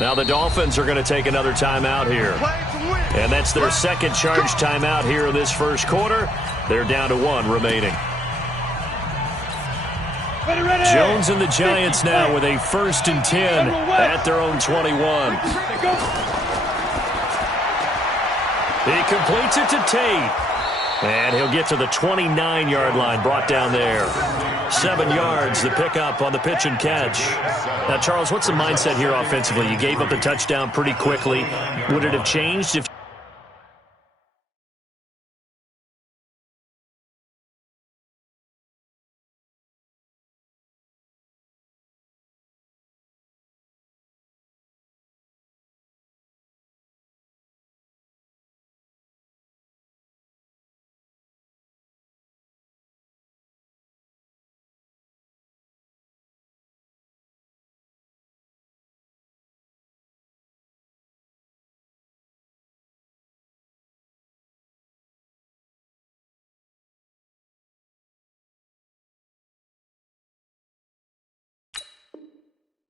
Now the Dolphins are going to take another timeout here. And that's their second charge timeout here in this first quarter. They're down to 1 remaining. Jones and the Giants now with a 1st and 10 at their own 21. He completes it to Tate. And he'll get to the 29-yard line, brought down there. 7 yards, the pickup on the pitch and catch. Now, Charles, what's the mindset here offensively? You gave up the touchdown pretty quickly. Would it have changed if...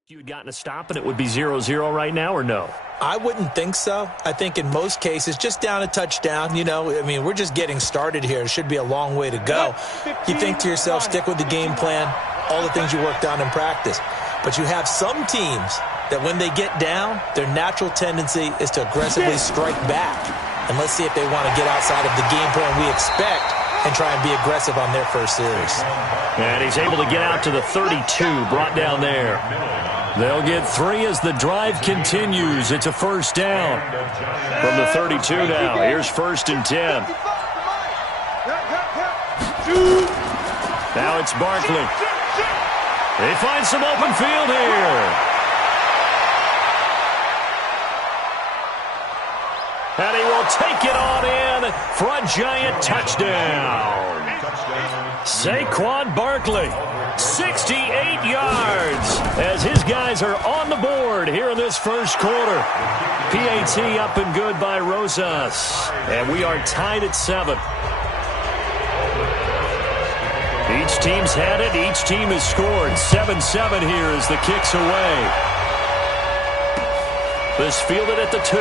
you had gotten a stop and it would be 0-0 right now, or no? I wouldn't think so. I think in most cases, just down a touchdown, you know, I mean, we're just getting started here. It should be a long way to go. You think to yourself, stick with the game plan, all the things you worked on in practice. But you have some teams that when they get down, their natural tendency is to aggressively strike back. And let's see if they want to get outside of the game plan we expect and try and be aggressive on their first series. And he's able to get out to the 32, brought down there. They'll get 3 as the drive continues. It's a 1st down from the 32 now. Here's 1st and 10. Now it's Barkley. They find some open field here. And he will take it on in for a giant touchdown. Saquon Barkley, 68 yards as his guys are on the board here in this first quarter. PAT up and good by Rosas. And we are tied at 7. Each team's had it. Each team has scored. 7-7 here as the kick's away. This fielded at the 2.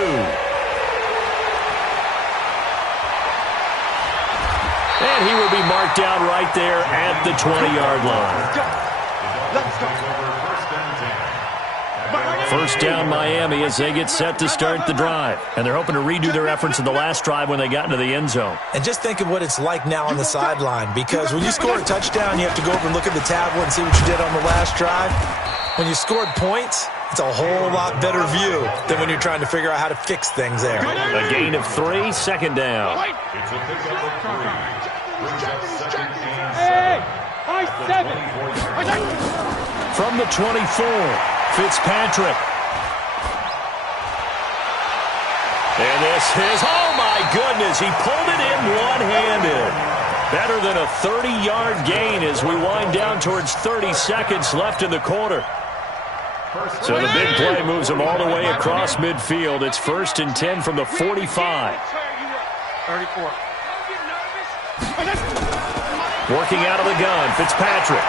And he will be marked down right there at the 20-yard line. First down Miami as they get set to start the drive. And they're hoping to redo their efforts in the last drive when they got into the end zone. And just think of what it's like now on the sideline, because when you score a touchdown, you have to go over and look at the tablet and see what you did on the last drive. When you scored points, it's a whole lot better view than when you're trying to figure out how to fix things there. A gain of 3, 2nd down. From the 24, Fitzpatrick. And this is, oh my goodness, he pulled it in one-handed. Better than a 30-yard gain as we wind down towards 30 seconds left in the quarter. So the big play moves him all the way across midfield. It's 1st and 10 from the 45. 34. Working out of the gun, Fitzpatrick.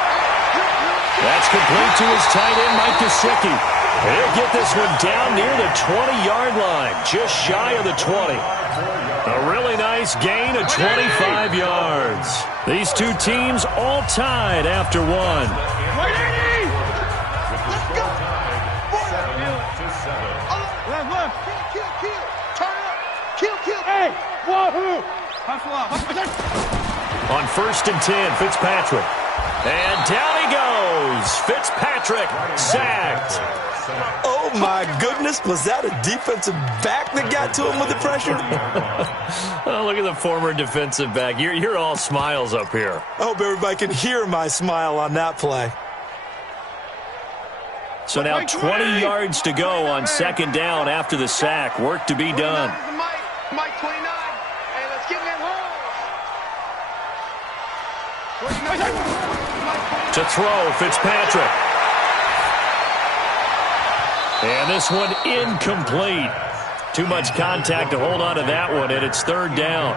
That's complete to his tight end, Mike Gesicki. He'll get this one down near the 20-yard line, just shy of the 20. A really nice gain of 25 yards. These two teams all tied after 1. On 1st and 10, Fitzpatrick. And down he goes. Fitzpatrick sacked. Oh, my goodness. Was that a defensive back that got to him with the pressure? Oh, look at the former defensive back. You're all smiles up here. I hope everybody can hear my smile on that play. So now 20 yards to go on 2nd down after the sack. Work to be done. Mike 29. Hey, let's give him To throw, Fitzpatrick. And this one incomplete. Too much contact to hold on to that one, and it's 3rd down.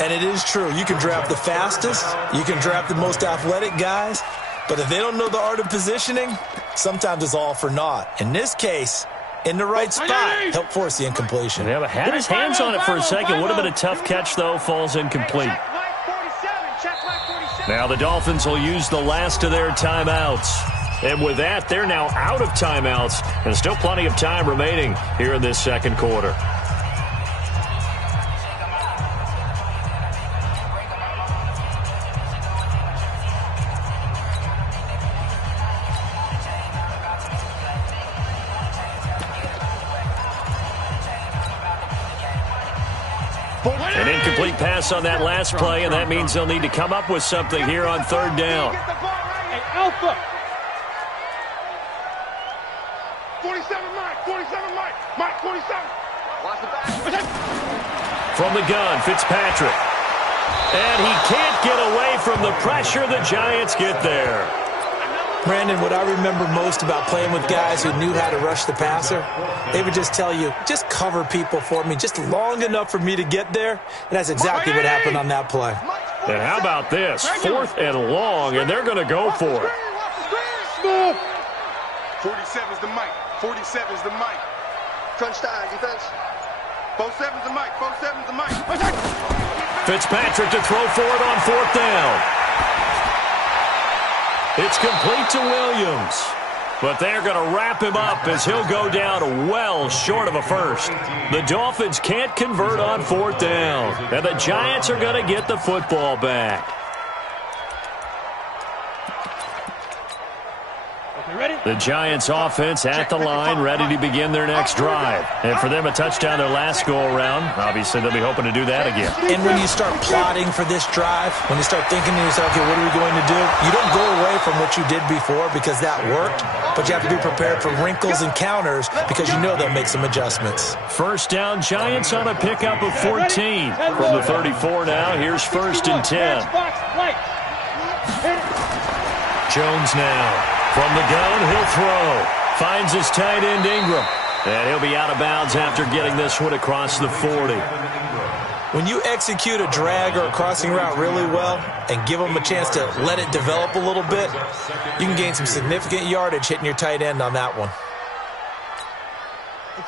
And it is true. You can draft the fastest. You can draft the most athletic guys. But if they don't know the art of positioning, sometimes it's all for naught. In this case, In the right spot. Help force the incompletion. Yeah, but had his hands on it for a second. Would have been a tough catch, though. Falls incomplete. Now the Dolphins will use the last of their timeouts. And with that, they're now out of timeouts. And still plenty of time remaining here in this second quarter. An incomplete pass on that last play, and that means they'll need to come up with something here on third down. Hey, Alpha. 47, Mike. 47, Mike. Mike, 47. Watch the back. From the gun, Fitzpatrick. And he can't get away from the pressure. The Giants get there. Brandon, what I remember most about playing with guys who knew how to rush the passer, they would just tell you, just cover people for me, just long enough for me to get there. And that's exactly what happened on that play. And how about this? 4th and long, and they're going to go for it. 47's the mic. 47's the mic. Crunch time, defense. 47's the mic. 47's the mic. Fitzpatrick to throw for it on 4th down. It's complete to Williams. But they're going to wrap him up as he'll go down well short of a first. The Dolphins can't convert on 4th down. And the Giants are going to get the football back. The Giants offense at the line, ready to begin their next drive. And for them, a touchdown their last go-around. Obviously, they'll be hoping to do that again. And when you start plotting for this drive, when you start thinking to yourself, okay, what are we going to do? You don't go away from what you did before because that worked, but you have to be prepared for wrinkles and counters because you know they'll make some adjustments. First down, Giants on a pickup of 14. From the 34 now, here's 1st and 10. Jones now. From the gun, he'll throw. Finds his tight end, Ingram. And he'll be out of bounds after getting this one across the 40. When you execute a drag or a crossing route really well and give them a chance to let it develop a little bit, you can gain some significant yardage hitting your tight end on that one.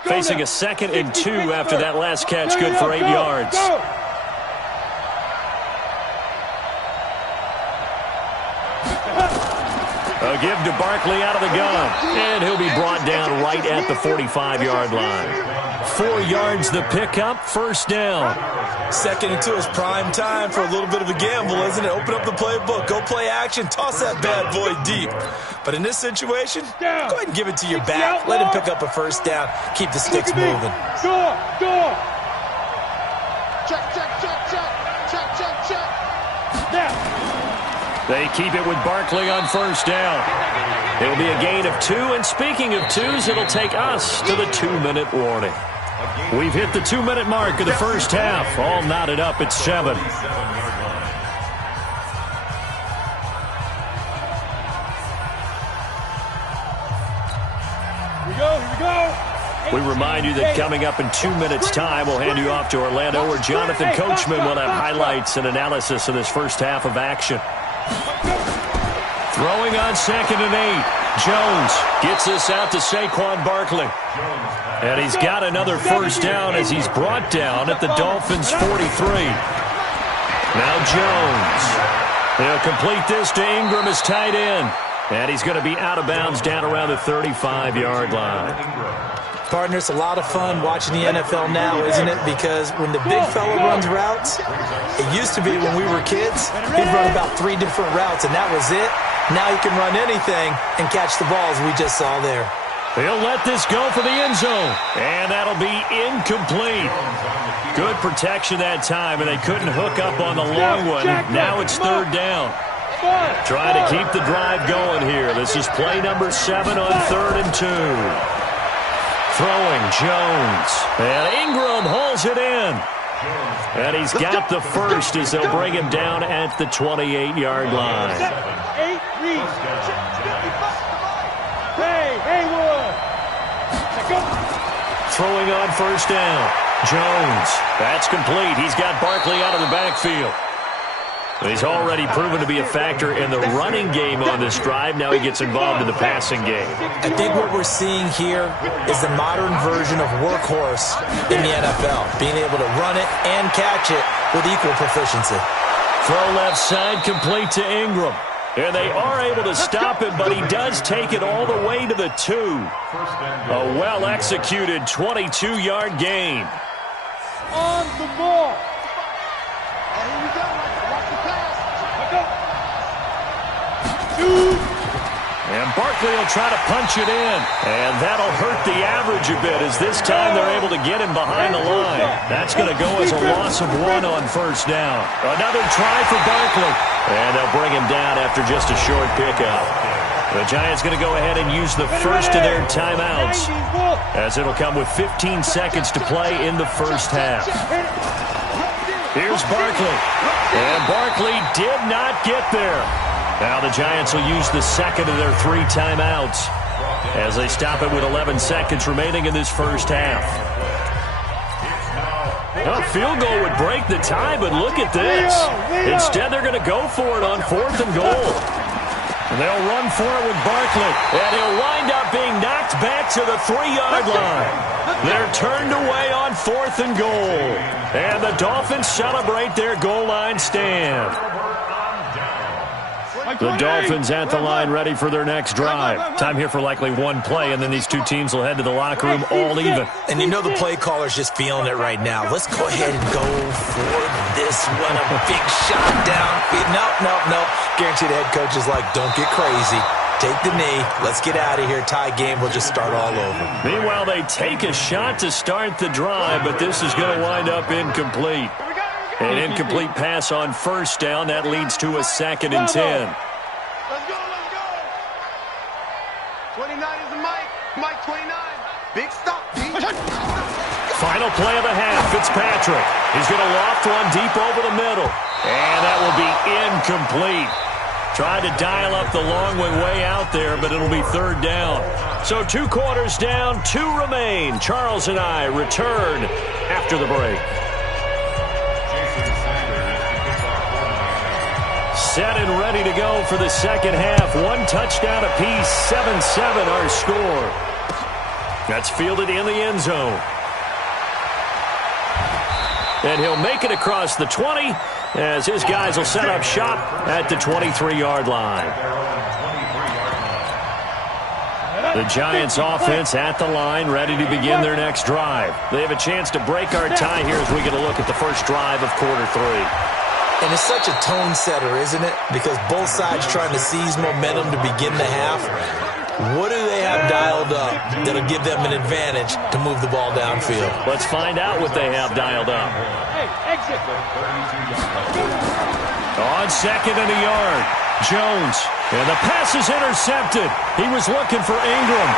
Facing a 2nd and 2 after that last catch, good for 8 yards. A give to Barkley out of the gun. And he'll be brought down right at the 45-yard line. 4 yards the pickup, 1st down. 2nd and 2 is prime time for a little bit of a gamble, isn't it? Open up the playbook, go play action, toss that bad boy deep. But in this situation, go ahead and give it to your back. Let him pick up a 1st down. Keep the sticks moving. Door. Check. Now. They keep it with Barkley on 1st down. It'll be a gain of 2, and speaking of 2s, it'll take us to the 2-minute warning. We've hit the 2-minute mark of the first half. All knotted up at 7. Here we go. We remind you that coming up in 2 minutes' time, we'll hand you off to Orlando, where Jonathan Coachman will have highlights and analysis of this first half of action. Throwing on 2nd and 8. Jones gets this out to Saquon Barkley. And he's got another 1st down as he's brought down at the Dolphins' 43. Now Jones. He'll complete this to Ingram as tight end. And he's going to be out of bounds down around the 35-yard line. Partner, it's a lot of fun watching the NFL now, isn't it? Because when the big fella runs routes, it used to be when we were kids, he'd run about 3 different routes, and that was it. Now he can run anything and catch the balls we just saw there. He'll let this go for the end zone, and that'll be incomplete. Good protection that time, and they couldn't hook up on the long one. Now it's 3rd down. Trying to keep the drive going here. This is play number 7 on 3rd and 2. Throwing Jones. And Ingram hauls it in. And he's got the 1st as they'll bring him down at the 28-yard line. Throwing on 1st down. Jones. That's complete. He's got Barkley out of the backfield. He's already proven to be a factor in the running game on this drive. Now he gets involved in the passing game. I think what we're seeing here is the modern version of workhorse in the NFL, being able to run it and catch it with equal proficiency. Throw left side, complete to Ingram. And they are able to stop him, but he does take it all the way to the 2. A well-executed 22-yard gain. On the ball. And Barkley will try to punch it in. And that'll hurt the average a bit, as this time they're able to get him behind the line. That's going to go as a loss of 1 on first down. Another try for Barkley. And they'll bring him down after just a short pickup. The Giants going to go ahead and use the first of their timeouts, as it'll come with 15 seconds to play in the first half. Here's Barkley. And Barkley did not get there. Now the Giants will use the second of their 3 timeouts as they stop it with 11 seconds remaining in this first half. A field goal would break the tie, but look at this. Instead, they're going to go for it on 4th and goal. And they'll run for it with Barkley, and he'll wind up being knocked back to the 3-yard line. They're turned away on 4th and goal. And the Dolphins celebrate their goal line stand. The Dolphins at the line, ready for their next drive. Time here for likely one play, and then these two teams will head to the locker room all even. And you know the play caller's just feeling it right now. Let's go ahead and go for this one. A big shot down. No. Guaranteed the head coach is like, don't get crazy. Take the knee. Let's get out of here. Tie game. We'll just start all over. Meanwhile, they take a shot to start the drive, but this is going to wind up incomplete. An incomplete pass on first down. That leads to a 2nd and 10. Let's go. 29 is the Mike. Mike 29. Big stop. Final play of the half. Fitzpatrick. He's going to loft one deep over the middle. And that will be incomplete. Tried to dial up the long way out there, but it'll be 3rd down. So 2 quarters down, 2 remain. Charles and I return after the break. Set and ready to go for the second half. 1 touchdown apiece, 7-7 our score. That's fielded in the end zone. And he'll make it across the 20 as his guys will set up shop at the 23-yard line. The Giants offense at the line, ready to begin their next drive. They have a chance to break our tie here as we get a look at the first drive of quarter 3. And it's such a tone setter, isn't it? Because both sides trying to seize momentum to begin the half. What do they have dialed up that'll give them an advantage to move the ball downfield? Let's find out what they have dialed up. On 2nd and a yard, Jones. And the pass is intercepted. He was looking for Ingram.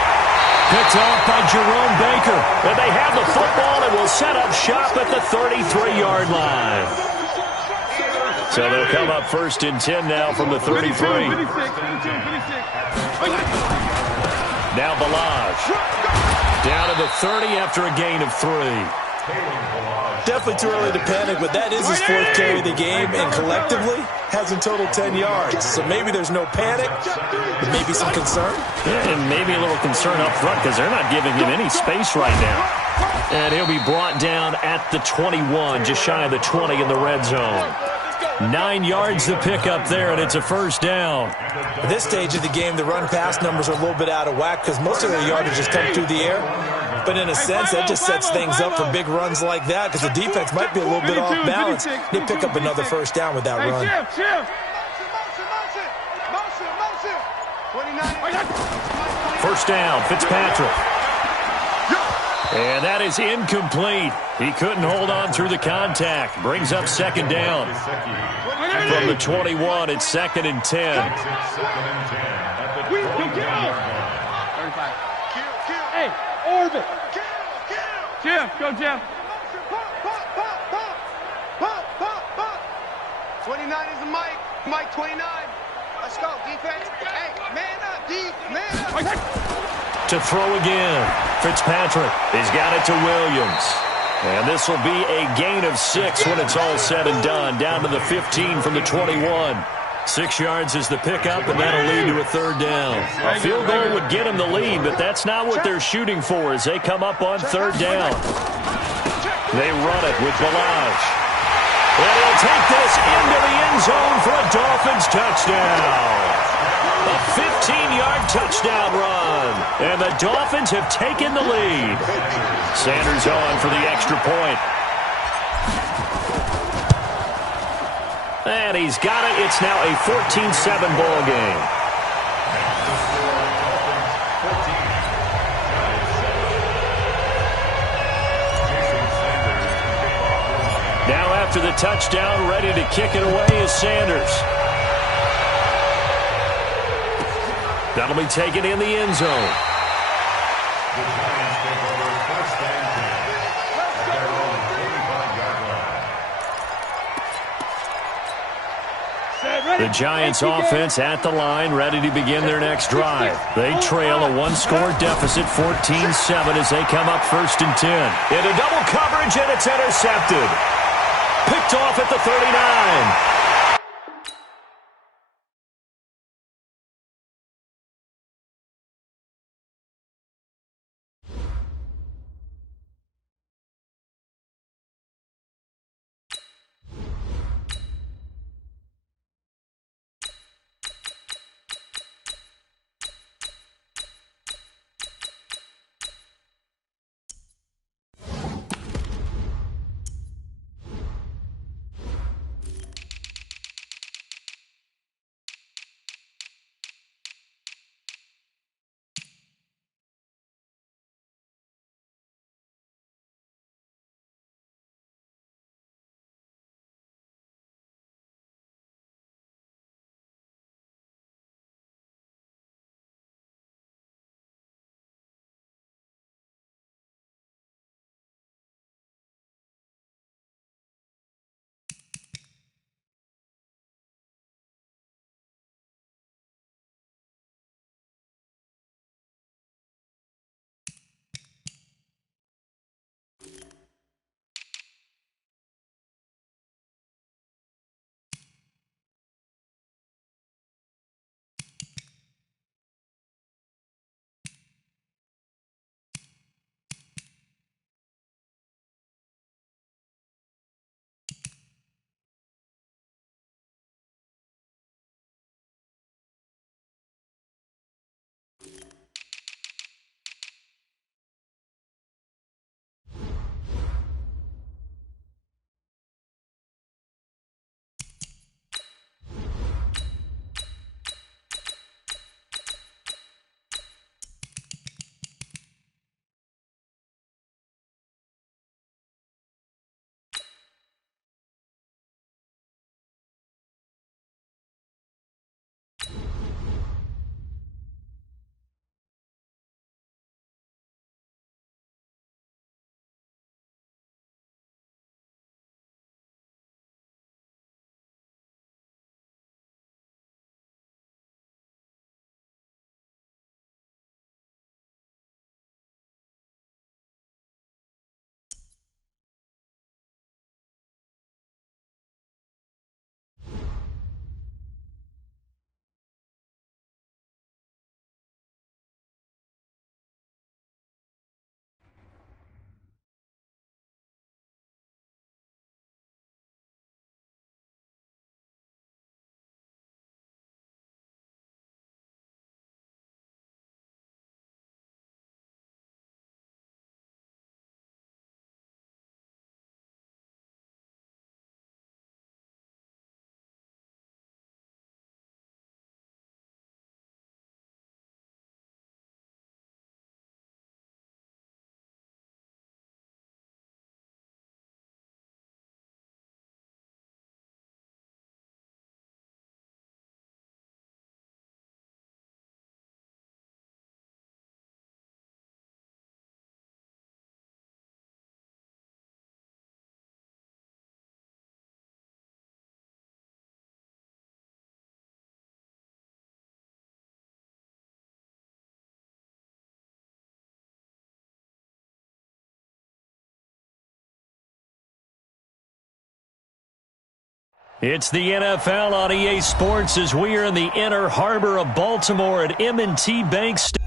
Picked off by Jerome Baker. And they have the football and will set up shop at the 33-yard line. So they'll come up 1st and 10 now from the 33. Now Balaj. Down to the 30 after a gain of 3. Definitely too early to panic, but that is his 4th carry of the game, and collectively has in total 10 yards. So maybe there's no panic, but maybe some concern. Yeah, and maybe a little concern up front because they're not giving him any space right now. And he'll be brought down at the 21, just shy of the 20 in the red zone. 9 yards to pick up there, and it's a 1st down. At this stage of the game, the run-pass numbers are a little bit out of whack because most of their yardage just come through the air. But in a sense, that just sets things up for big runs like that because the defense might be a little bit off balance. They pick up another 1st down with that run. First down, Fitzpatrick. And that is incomplete. He couldn't hold on through the contact. Brings up 2nd down. From the 21, it's 2nd and 10. Hey, orbit. Jim, go Jim. 29 is the Mike. Mike 29. Let's go, defense. Hey, man up, D, man up. To throw again. Fitzpatrick. He's got it to Williams. And this will be a gain of 6 when it's all said and done, down to the 15 from the 21. 6 yards is the pickup, and that'll lead to a third down. A field goal would get them the lead, but that's not what they're shooting for as they come up on third down. They run it with Balaj. And he'll take this into the end zone for a Dolphins touchdown. A 15-yard touchdown run. And the Dolphins have taken the lead. Sanders on for the extra point. And he's got it. It's now a 14-7 ball game. Now after the touchdown, ready to kick it away is Sanders. That'll be taken in the end zone. The Giants offense at the line, ready to begin their next drive. They trail a one-score deficit, 14-7, as they come up 1st and 10. Into double coverage, and it's intercepted. Picked off at the 39. It's the NFL on EA Sports as we are in the inner harbor of Baltimore at M&T Bank Stadium.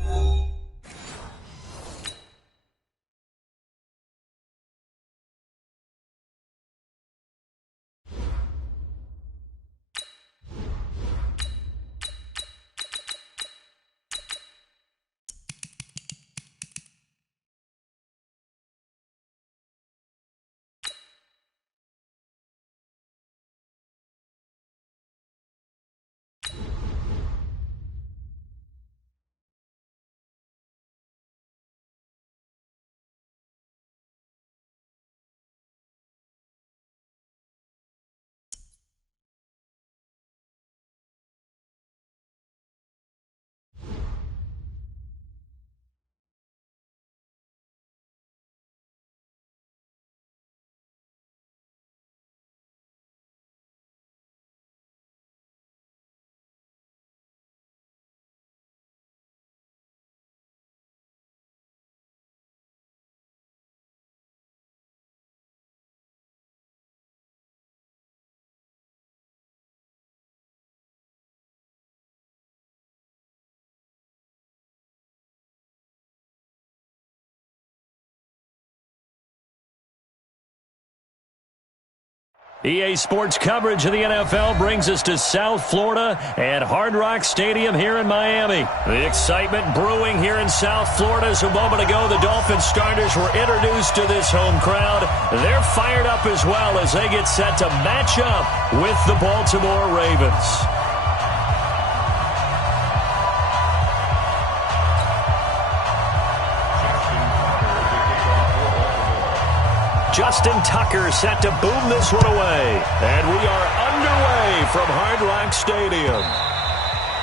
EA Sports coverage of the NFL brings us to South Florida at Hard Rock Stadium here in Miami. The excitement brewing here in South Florida as a moment ago the Dolphins starters were introduced to this home crowd. They're fired up as well as they get set to match up with the Baltimore Ravens. Justin Tucker set to boom this one away. And we are underway from Hard Rock Stadium.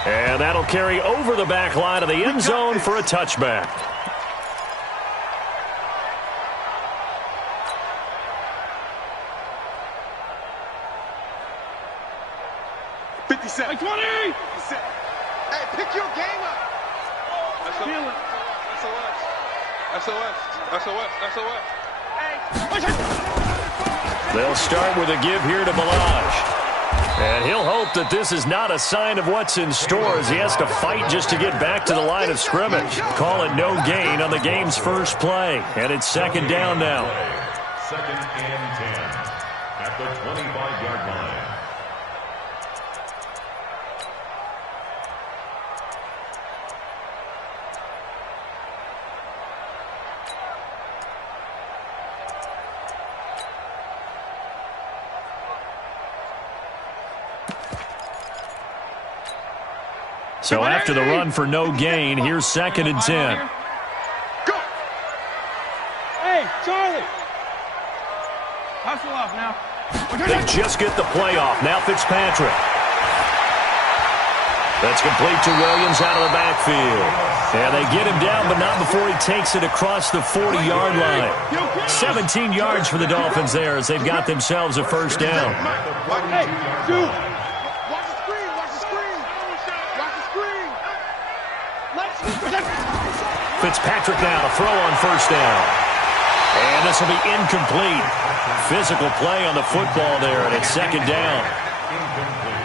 And that'll carry over the back line of the end zone for a touchback. Hey, 20! Hey, pick your game up. SOS. They'll start with a give here to Balaj. And he'll hope that this is not a sign of what's in store as he has to fight just to get back to the line of scrimmage. Call it no gain on the game's first play. And it's second down now. Second and 10 at the 25-yard line. So after the run for no gain, here's second and 10. Go! Hey, Charlie! Hustle off now. They just get the play off. Now Fitzpatrick. That's complete to Williams out of the backfield. And they get him down, but not before he takes it across the 40-yard line. 17 yards for the Dolphins there as they've got themselves a first down. Hey, shoot! Fitzpatrick now to throw on first down. And this will be incomplete. Physical play on the football there, and it's second down.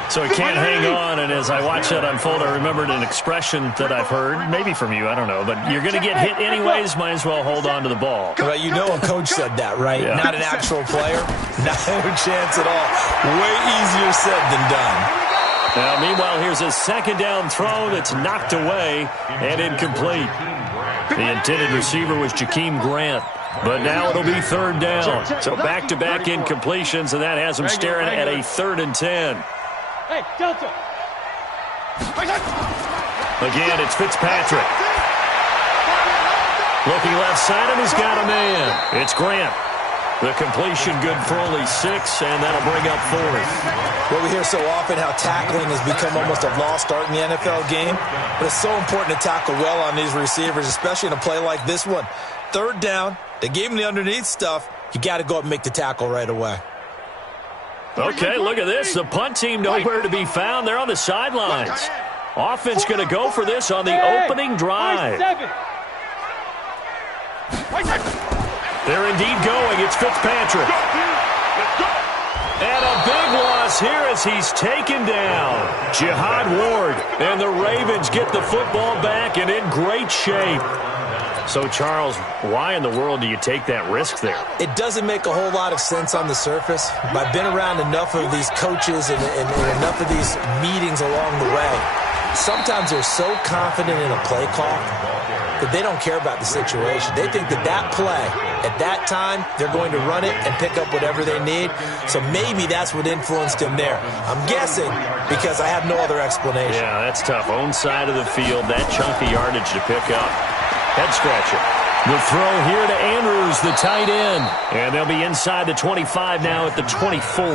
So he can't hang on, and as I watch that unfold, I remembered an expression that I've heard, maybe from you, I don't know, but you're going to get hit anyways, might as well hold on to the ball. Well, you know a coach said that, right? Yeah. Not an actual player. No chance at all. Way easier said than done. Now, meanwhile, here's a second down throw that's knocked away and incomplete. The intended receiver was Jakeem Grant, but now it'll be third down. So back-to-back incompletions, and that has him staring at a 3rd and 10. Hey, Delta! Again, it's Fitzpatrick. Looking left side, and he's got a man. It's Grant. The completion good for only 6, and that'll bring up 4th. Well, we hear so often how tackling has become almost a lost art in the NFL game, but it's so important to tackle well on these receivers, especially in a play like this one. Third down, they gave him the underneath stuff. You got to go up and make the tackle right away. Okay, look at this. The punt team nowhere to be found. They're on the sidelines. Offense going to go for this on the opening drive. They're indeed going. It's Fitzpatrick. And a big loss falls here as he's taken down. Jihad Ward, and the Ravens get the football back and in great shape. So, Charles, why in the world do you take that risk there? It doesn't make a whole lot of sense on the surface, but I've been around enough of these coaches and enough of these meetings along the way. Sometimes they're so confident in a play call that they don't care about the situation. They think that that play, at that time, they're going to run it and pick up whatever they need. So maybe that's what influenced him there. I'm guessing because I have no other explanation. Yeah, that's tough. Own side of the field, that chunk of yardage to pick up. Head scratcher. The throw here to Andrews, the tight end. And they'll be inside the 25 now at the 24.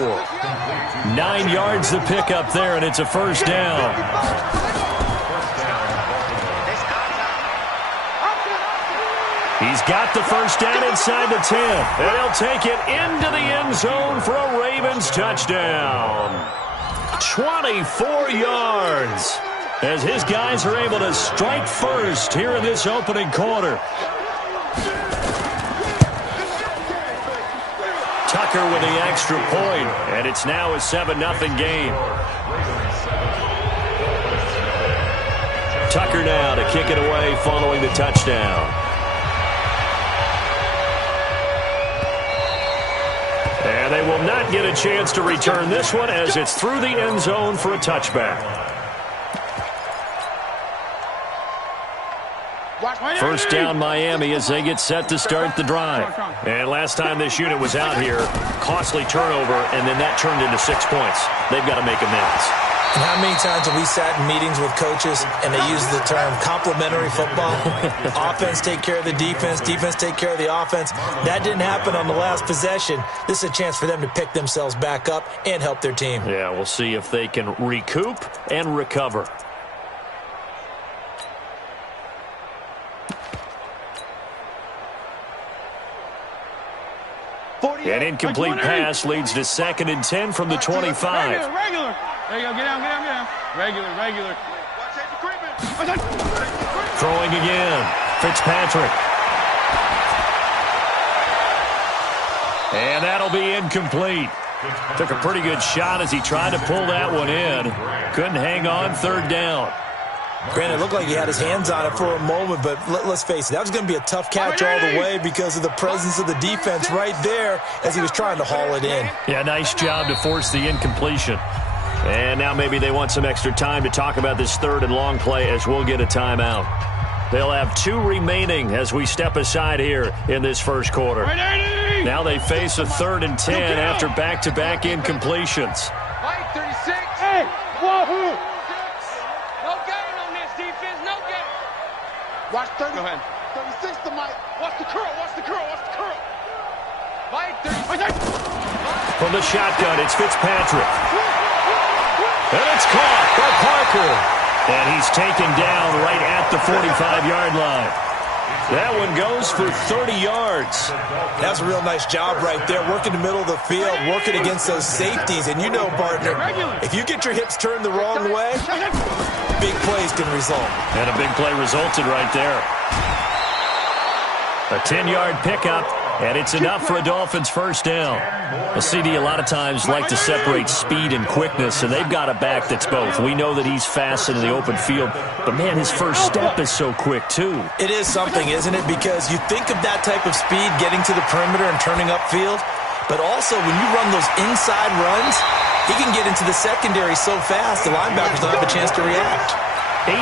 9 yards to pick up there, and it's a first down. He's got the first down inside the 10. And he'll take it into the end zone for a Ravens touchdown. 24 yards. As his guys are able to strike first here in this opening quarter. Tucker with the extra point, and it's now a 7-0 game. Tucker now to kick it away following the touchdown. And they will not get a chance to return this one as it's through the end zone for a touchback. First down Miami as they get set to start the drive. And last time this unit was out here, costly turnover, and then that turned into 6 points. They've got to make amends. And how many times have we sat in meetings with coaches and they use the term complementary football? Offense take care of the defense, defense take care of the offense. That didn't happen on the last possession. This is a chance for them to pick themselves back up and help their team. Yeah, we'll see if they can recoup and recover. An incomplete pass leads to 2nd and 10 from the 25. Regular. There you go. Get down. Regular. Throwing again. Fitzpatrick. And that'll be incomplete. Took a pretty good shot as he tried to pull that one in. Couldn't hang on, 3rd down. Granted, it looked like he had his hands on it for a moment, but let's face it, that was going to be a tough catch all the way because of the presence of the defense right there as he was trying to haul it in. Yeah, nice job to force the incompletion. And now maybe they want some extra time to talk about this 3rd and long play as we'll get a timeout. They'll have 2 remaining as we step aside here in this first quarter. Now they face a 3rd and 10 after back-to-back incompletions. White 36. Hey, wahoo! No gain on this defense, no gain. Watch 30. Go ahead. 36 to Mike. Watch the curl. White 36. From the shotgun, it's Fitzpatrick. And it's caught by Parker. And he's taken down right at the 45-yard line. That one goes for 30 yards. That's a real nice job right there, working the middle of the field, working against those safeties. And you know, partner, if you get your hips turned the wrong way, big plays can result. And a big play resulted right there. A 10-yard pickup, and it's enough for a Dolphins first down. A CD a lot of times like to separate speed and quickness, and they've got a back that's both. We know that he's fast in the open field, but, man, his first step is so quick, too. It is something, isn't it? Because you think of that type of speed getting to the perimeter and turning upfield, but also when you run those inside runs, he can get into the secondary so fast the linebackers don't have a chance to react. 18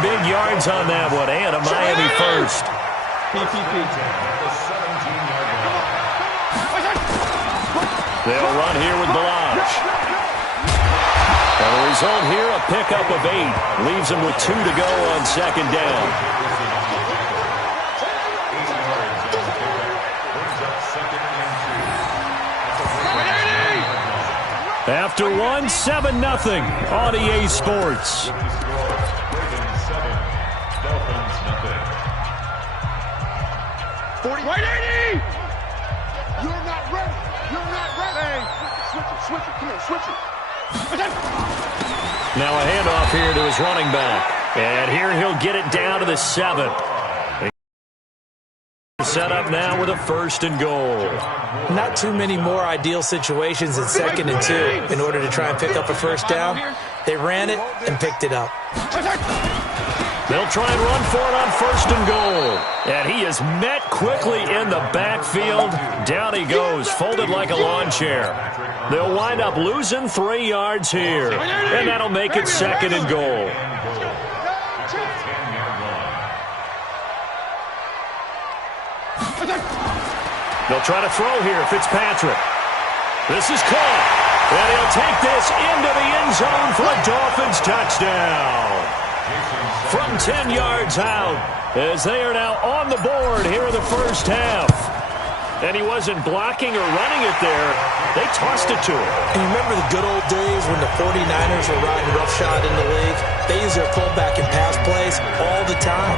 big yards on that one, and a Miami first. They'll run here with Balazs. And the result here, a pickup of 8. Leaves them with 2 to go on 2nd down. After 1, 7-0 on EA Sports. White 80! You're not ready. Switch it. Come here, switch it. Now a handoff here to his running back. And here he'll get it down to the 7. set up now with a 1st and goal. Not too many more ideal situations in 2nd and 2 in order to try and pick up a 1st down. They ran it and picked it up. They'll try and run for it on 1st and goal. And he is met quickly in the backfield. Down he goes, folded like a lawn chair. They'll wind up losing 3 yards here. And that'll make it 2nd and goal. They'll try to throw here, Fitzpatrick. This is caught. And he'll take this into the end zone for a Dolphins touchdown. From 10 yards out, as they are now on the board here in the 1st half. And he wasn't blocking or running it there. They tossed it to him. And you remember the good old days when the 49ers were riding roughshod in the league? They used their fullback and pass plays all the time.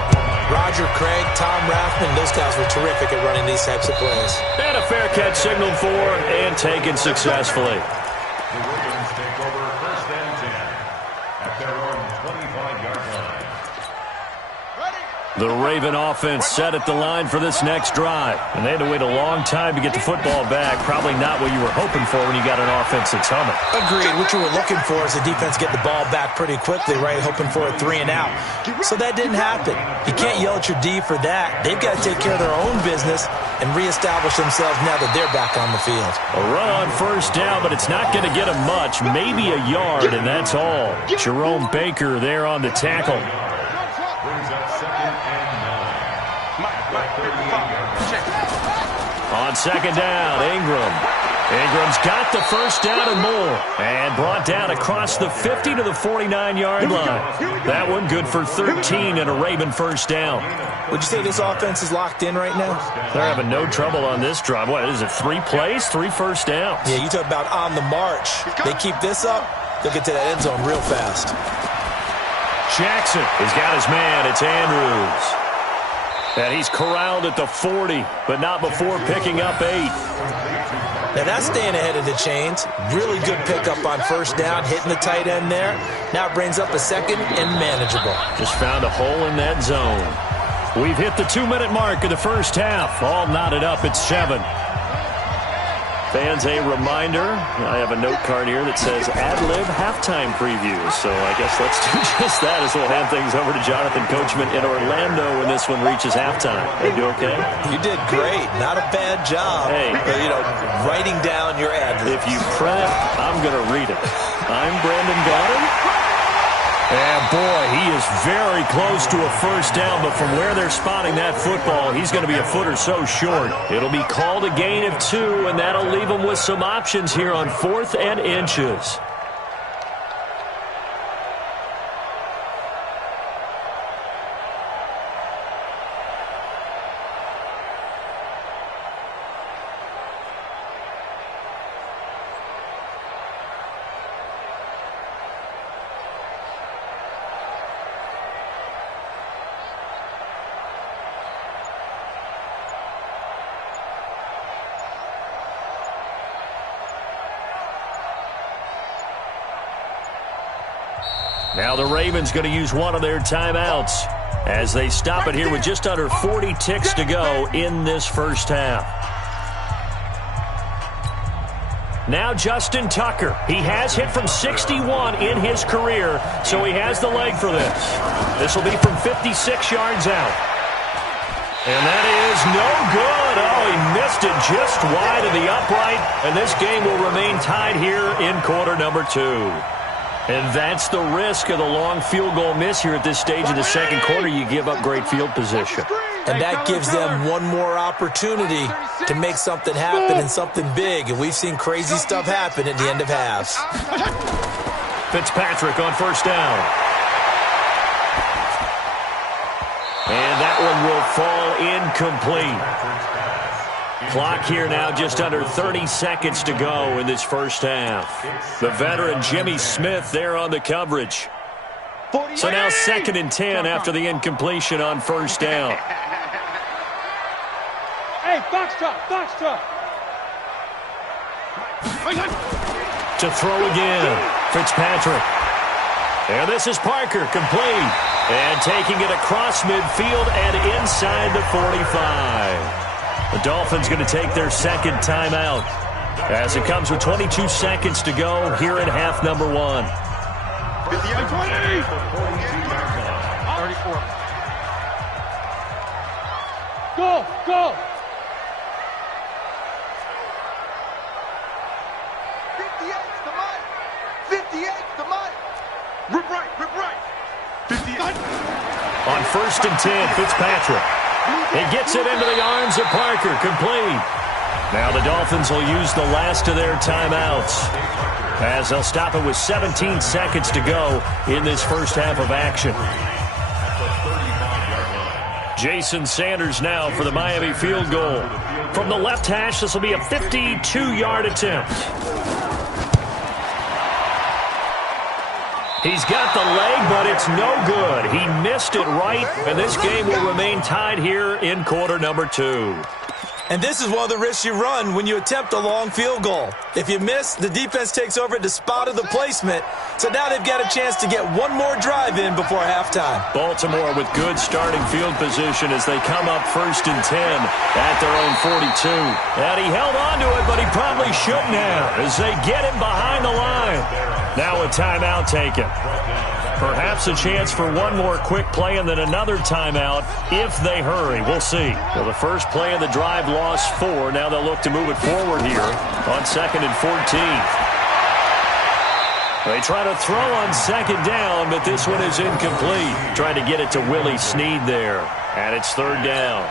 Roger Craig, Tom Rathman, those guys were terrific at running these types of plays. And a fair catch signaled for and taken successfully. The Ravens take over 1st and 10 at their own 25-yard line. The Raven offense set at the line for this next drive. And they had to wait a long time to get the football back. Probably not what you were hoping for when you got an offense that's humming. Agreed. What you were looking for is the defense get the ball back pretty quickly, right? Hoping for a 3 and out. So that didn't happen. You can't yell at your D for that. They've got to take care of their own business and reestablish themselves now that they're back on the field. A run on 1st down, but it's not going to get them much. Maybe a yard, and that's all. Jerome Baker there on the tackle. Brings up 2nd and 9. On 2nd down, Ingram. Ingram's got the 1st down and more. And brought down across the 50 to the 49-yard line. That one good for 13 and a Raven 1st down. Would you say this offense is locked in right now? They're having no trouble on this drive. What is it, 3 plays, 3 1st downs? Yeah, you talk about on the march. They keep this up, they'll get to that end zone real fast. Jackson has got his man. It's Andrews. And he's corralled at the 40, but not before picking up 8. Now that's staying ahead of the chains. Really good pickup on 1st down, hitting the tight end there. Now it brings up a 2nd and manageable. Just found a hole in that zone. We've hit the 2-minute mark of the 1st half. All knotted up at 7. Fans, a reminder, I have a note card here that says ad-lib halftime previews. So I guess let's do just that as we'll hand things over to Jonathan Coachman in Orlando when this one reaches halftime. They do okay? You did great. Not a bad job. Hey. But, writing down your ad-libs. If you print it, I'm going to read it. I'm Brandon Gaudin. And boy, he is very close to a 1st down, but from where they're spotting that football, he's going to be a foot or so short. It'll be called a gain of 2, and that'll leave him with some options here on 4th and inches. Now the Ravens going to use one of their timeouts as they stop it here with just under 40 ticks to go in this 1st half. Now Justin Tucker. He has hit from 61 in his career, so he has the leg for this. This will be from 56 yards out. And that is no good. Oh, he missed it just wide of the upright, and this game will remain tied here in quarter number 2. And that's the risk of the long field goal miss here at this stage of the 2nd quarter. You give up great field position. And that gives them one more opportunity to make something happen and something big. And we've seen crazy stuff happen at the end of halves. Fitzpatrick on 1st down. And that one will fall incomplete. Clock here now just under 30 seconds to go in this 1st half. The veteran Jimmy Smith there on the coverage. So now 2nd and 10 after the incompletion on 1st down. Hey, foxtrot. To throw again, Fitzpatrick. And this is Parker, complete. And taking it across midfield and inside the 45. The Dolphins going to take their second timeout as it comes with 22 seconds to go here in half number 1. 58-20. 34. Go, go. 58's the mic. 58's the mic. Rip right, rip right. 58. On 1st and 10, Fitzpatrick. He gets it into the arms of Parker, complete. Now the Dolphins will use the last of their timeouts as they'll stop it with 17 seconds to go in this first half of action. Jason Sanders now for the Miami field goal. From the left hash, this will be a 52-yard attempt. He's got the leg, but it's no good. He missed it right, and this game will remain tied here in quarter number 2. And this is one of the risks you run when you attempt a long field goal. If you miss, the defense takes over at the spot of the placement. So now they've got a chance to get one more drive in before halftime. Baltimore with good starting field position as they come up 1st and 10 at their own 42. And he held on to it, but he probably shouldn't have as they get him behind the line. Now a timeout taken. Perhaps a chance for one more quick play and then another timeout if they hurry. We'll see. Well, the first play of the drive lost 4. Now they'll look to move it forward here on 2nd and 14. They try to throw on 2nd down, but this one is incomplete. Trying to get it to Willie Snead there. And it's 3rd down.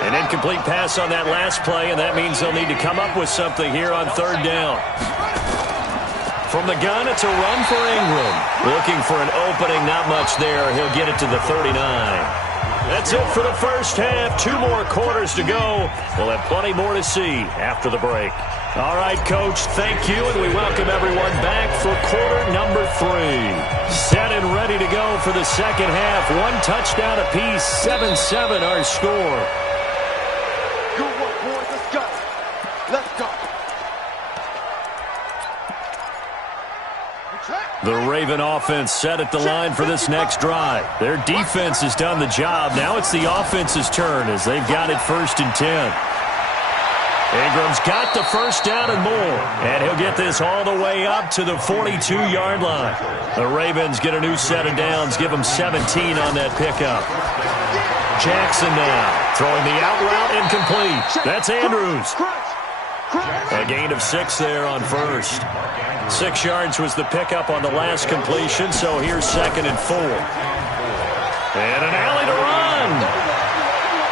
An incomplete pass on that last play, and that means they'll need to come up with something here on 3rd down. From the gun, it's a run for Ingram. Looking for an opening, not much there. He'll get it to the 39. That's it for the first half. 2 more quarters to go. We'll have plenty more to see after the break. All right, Coach, thank you, and we welcome everyone back for quarter number 3. Set and ready to go for the second half. 1 touchdown apiece, 7-7 our score. Good work, boys. Let's go. Let's go. The Raven offense set at the line for this next drive. Their defense has done the job. Now it's the offense's turn as they've got it 1st and 10. Ingram's got the first down and more, and he'll get this all the way up to the 42-yard line. The Ravens get a new set of downs, give them 17 on that pickup. Jackson now throwing the out route incomplete. That's Andrews. A gain of 6 there on 1st. 6 yards was the pickup on the last completion, so here's 2nd and 4. And an alley to run.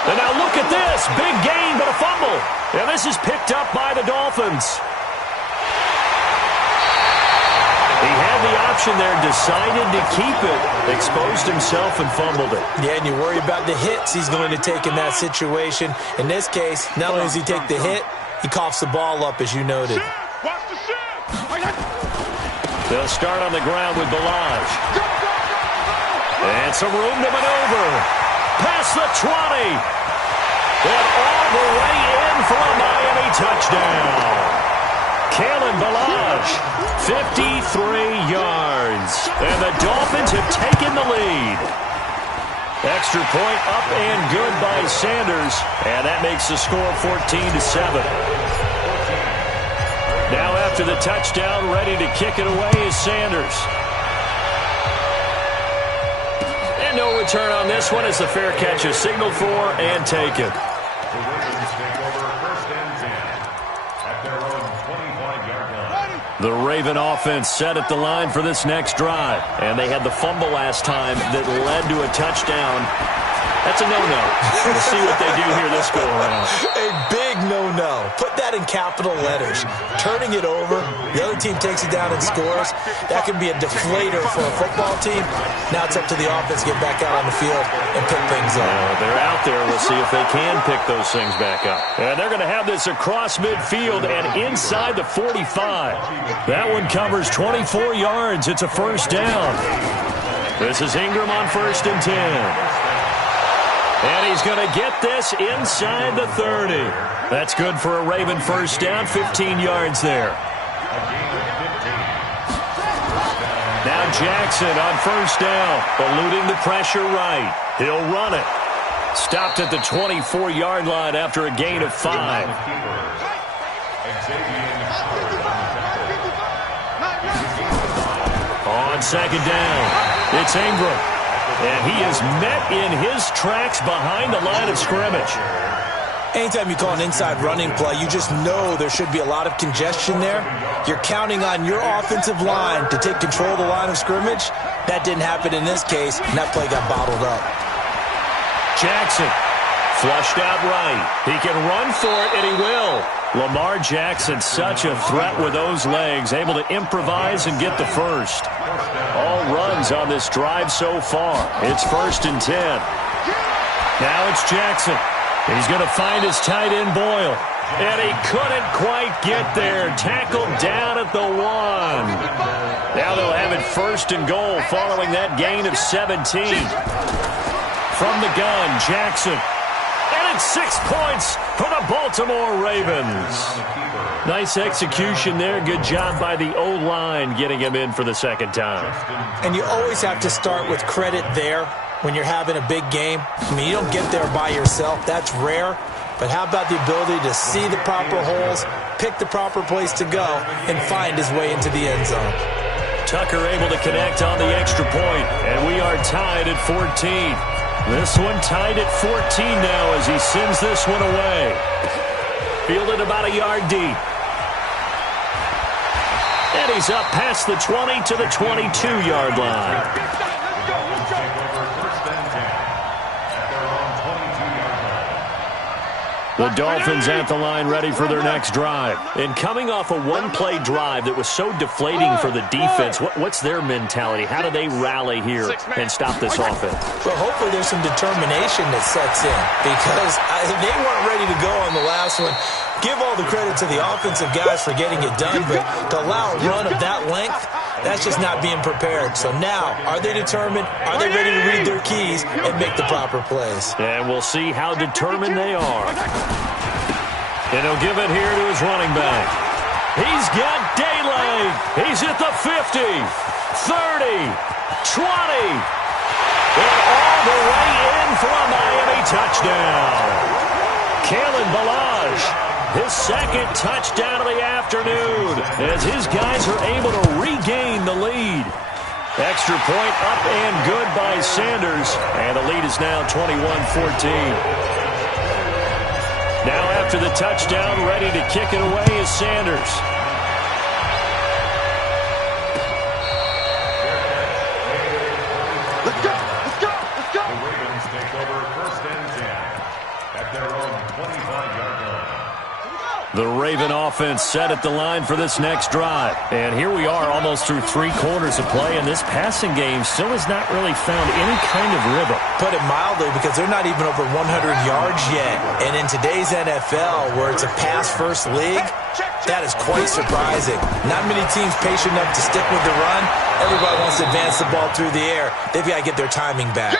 And now look at this. Big gain, but a fumble. And this is picked up by the Dolphins. He had the option there, decided to keep it, exposed himself and fumbled it. Yeah, and you worry about the hits he's going to take in that situation. In this case, not only does he take the hit, he coughs the ball up, as you noted. Watch the shit. They'll start on the ground with Balaj. And some room to maneuver. Past the 20. And all the way in for a Miami touchdown. Kalen Balaj, 53 yards. And the Dolphins have taken the lead. Extra point up and good by Sanders. And that makes the score 14-7. Now after the touchdown, ready to kick it away is Sanders. And no return on this one as the fair catch is signaled for and taken. The Ravens take over 1st and 10 at their own 25-yard line. The Raven offense set at the line for this next drive. And they had the fumble last time that led to a touchdown. That's a no-no. We'll see what they do here this go-around. A big no-no. Put that in capital letters. Turning it over, the other team takes it down and scores. That can be a deflator for a football team. Now it's up to the offense to get back out on the field and pick things up. They're out there. We'll see if they can pick those things back up. And they're going to have this across midfield and inside the 45. That one covers 24 yards. It's a 1st down. This is Ingram on 1st and 10. And he's going to get this inside the 30. That's good for a Raven 1st down, 15 yards there. Now Jackson on first down, eluding the pressure right. He'll run it. Stopped at the 24-yard line after a gain of 5. On second down, it's Ingram. And he is met in his tracks behind the line of scrimmage. Anytime you call an inside running play, you just know there should be a lot of congestion there. You're counting on your offensive line to take control of the line of scrimmage. That didn't happen in this case, and that play got bottled up. Jackson, flushed out right. He can run for it, and he will. Lamar Jackson, such a threat with those legs, able to improvise and get the first. All runs on this drive so far. It's 1st and 10. Now it's Jackson. He's going to find his tight end, Boyle. And he couldn't quite get there. Tackled down at the 1. Now they'll have it 1st and goal following that gain of 17. From the gun, Jackson. And it's 6 points for the Baltimore Ravens. Nice execution there. Good job by the O-line getting him in for the second time. And you always have to start with credit there when you're having a big game. I mean, you don't get there by yourself. That's rare. But how about the ability to see the proper holes, pick the proper place to go, and find his way into the end zone? Tucker able to connect on the extra point, and we are tied at 14. This one tied at 14 now as he sends this one away. Fielded about a yard deep. And he's up past the 20 to the 22-yard line. The Dolphins at the line ready for their next drive. And coming off a one-play drive that was so deflating for the defense, what's their mentality? How do they rally here and stop this offense? Well, hopefully there's some determination that sets in because they weren't ready to go on the last one. Give all the credit to the offensive guys for getting it done, but to allow a run of that length, that's just not being prepared. So now, are they determined? Are they ready to read their keys and make the proper plays? And we'll see how determined they are. And he'll give it here to his running back. He's got daylight. He's at the 50, 30, 20. And all the way in for a Miami touchdown. Kalen Ballage. His second touchdown of the afternoon as his guys are able to regain the lead. Extra point up and good by Sanders. And the lead is now 21-14. Now after the touchdown, ready to kick it away is Sanders. Let's go, let's go, let's go. The Ravens take over 1st and 10 at their own 25-yard line. The Raven offense set at the line for this next drive. And here we are almost through 3 quarters of play, and this passing game still has not really found any kind of rhythm. Put it mildly, because they're not even over 100 yards yet. And in today's NFL, where it's a pass-first league, that is quite surprising. Not many teams patient enough to stick with the run. Everybody wants to advance the ball through the air. They've got to get their timing back.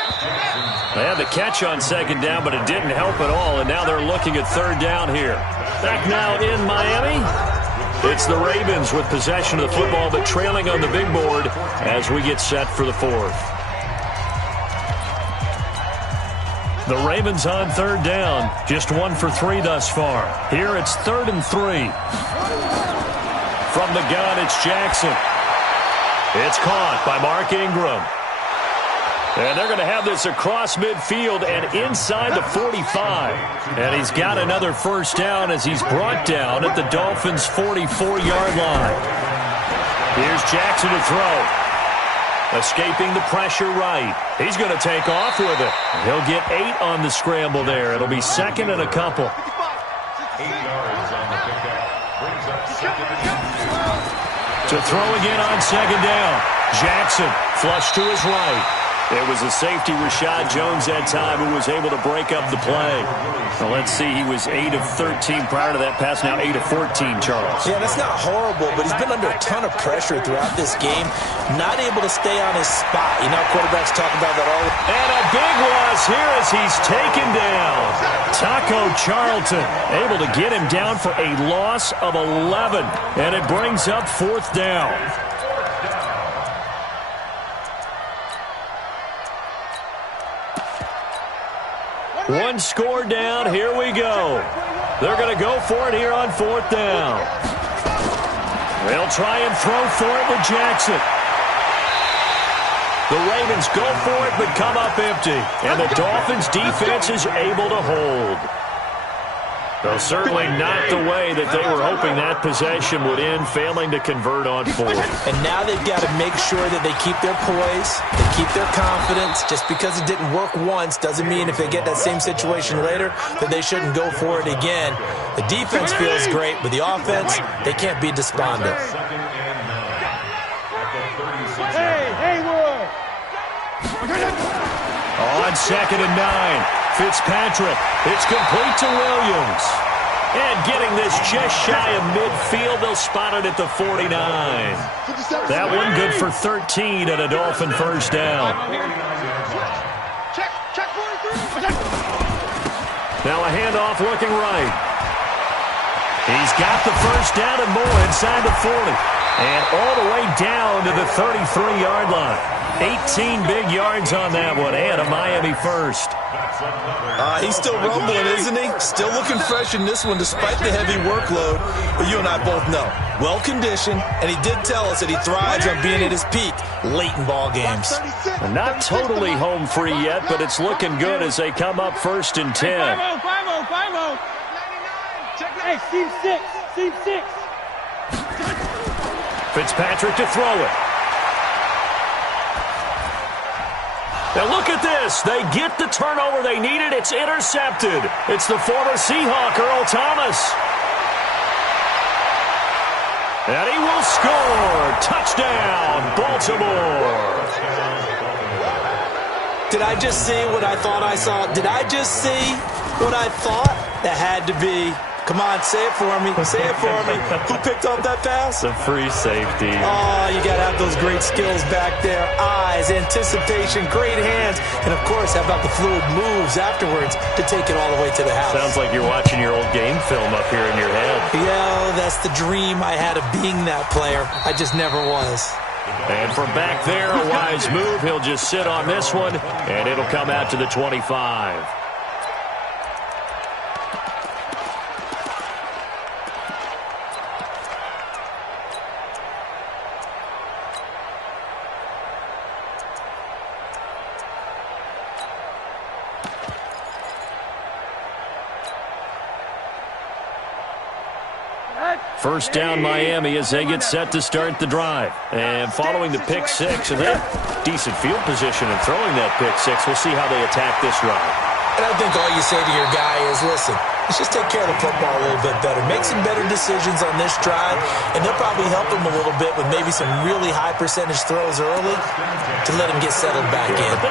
They had the catch on second down, but it didn't help at all, and now they're looking at third down here. Back now in Miami, it's the Ravens with possession of the football, but trailing on the big board as we get set for the 4th. The Ravens on third down, just 1 for 3 thus far. Here it's 3rd and 3. From the gun, it's Jackson. It's caught by Mark Ingram. And they're going to have this across midfield and inside the 45. And he's got another first down as he's brought down at the Dolphins' 44-yard line. Here's Jackson to throw. Escaping the pressure right. He's going to take off with it. He'll get 8 on the scramble there. It'll be 2nd and a couple. 8 yards on the pickup. Brings up 2nd and 2. To throw again on second down. Jackson flush to his right. It was a safety, Rashad Jones, that time, who was able to break up the play. Well, let's see, he was 8 of 13 prior to that pass, now 8 of 14, Charles. Yeah, that's not horrible, but he's been under a ton of pressure throughout this game, not able to stay on his spot. You know, quarterbacks talk about that all the time. And a big loss here as he's taken down. Taco Charlton able to get him down for a loss of 11, and it brings up 4th down. One score down. Here we go. They're going to go for it here on 4th down. They'll try and throw for it with Jackson. The Ravens go for it but come up empty. And the Dolphins defense is able to hold. So certainly not the way that they were hoping that possession would end, failing to convert on 4th. And now they've got to make sure that they keep their poise, they keep their confidence. Just because it didn't work once doesn't mean if they get that same situation later that they shouldn't go for it again. The defense feels great, but the offense, they can't be despondent. On 2nd and 9, Fitzpatrick. It's complete to Williams. And getting this just shy of midfield, they'll spot it at the 49. That one good for 13 and a Dolphin first down. Now a handoff looking right. He's got the first down and more inside the 40. And all the way down to the 33-yard line. 18 big yards on that one, and a Miami first. He's still rumbling, isn't he? Still looking fresh in this one despite the heavy workload. But you and I both know, well-conditioned, and he did tell us that he thrives on being at his peak late in ball games. Not totally home free yet, but it's looking good as they come up 1st and 10. 5-0. Hey, seam 6. Fitzpatrick to throw it. Now look at this. They get the turnover they needed. It's intercepted. It's the former Seahawk, Earl Thomas. And he will score. Touchdown, Baltimore. Did I just see what I thought I saw? Did I just see what I thought? That had to be. Come on, say it for me. Say it for me. Who picked up that pass? The free safety. Oh, you got to have those great skills back there. Eyes, anticipation, great hands. And, of course, how about the fluid moves afterwards to take it all the way to the house? Sounds like you're watching your old game film up here in your head. Yeah, that's the dream I had of being that player. I just never was. And from back there, a wise move. He'll just sit on this one, and it'll come out to the 25. First down, Miami, as they get set to start the drive. And following the pick six, and that decent field position and throwing that pick six, we'll see how they attack this drive. And I think all you say to your guy is, listen, let's just take care of the football a little bit better. Make some better decisions on this drive, and they'll probably help him a little bit with maybe some really high percentage throws early to let him get settled back in. But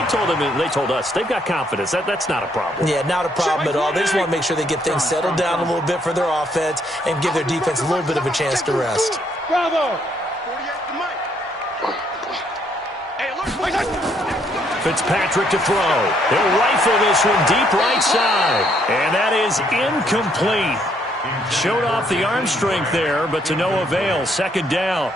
they told us they've got confidence. That's not a problem. Yeah, not a problem at all. They just want to make sure they get things settled down a little bit for their offense and give their defense a little bit of a chance to rest. Bravo! Fitzpatrick to throw. He'll rifle this one deep right side. And that is incomplete. Showed off the arm strength there, but to no avail. Second down.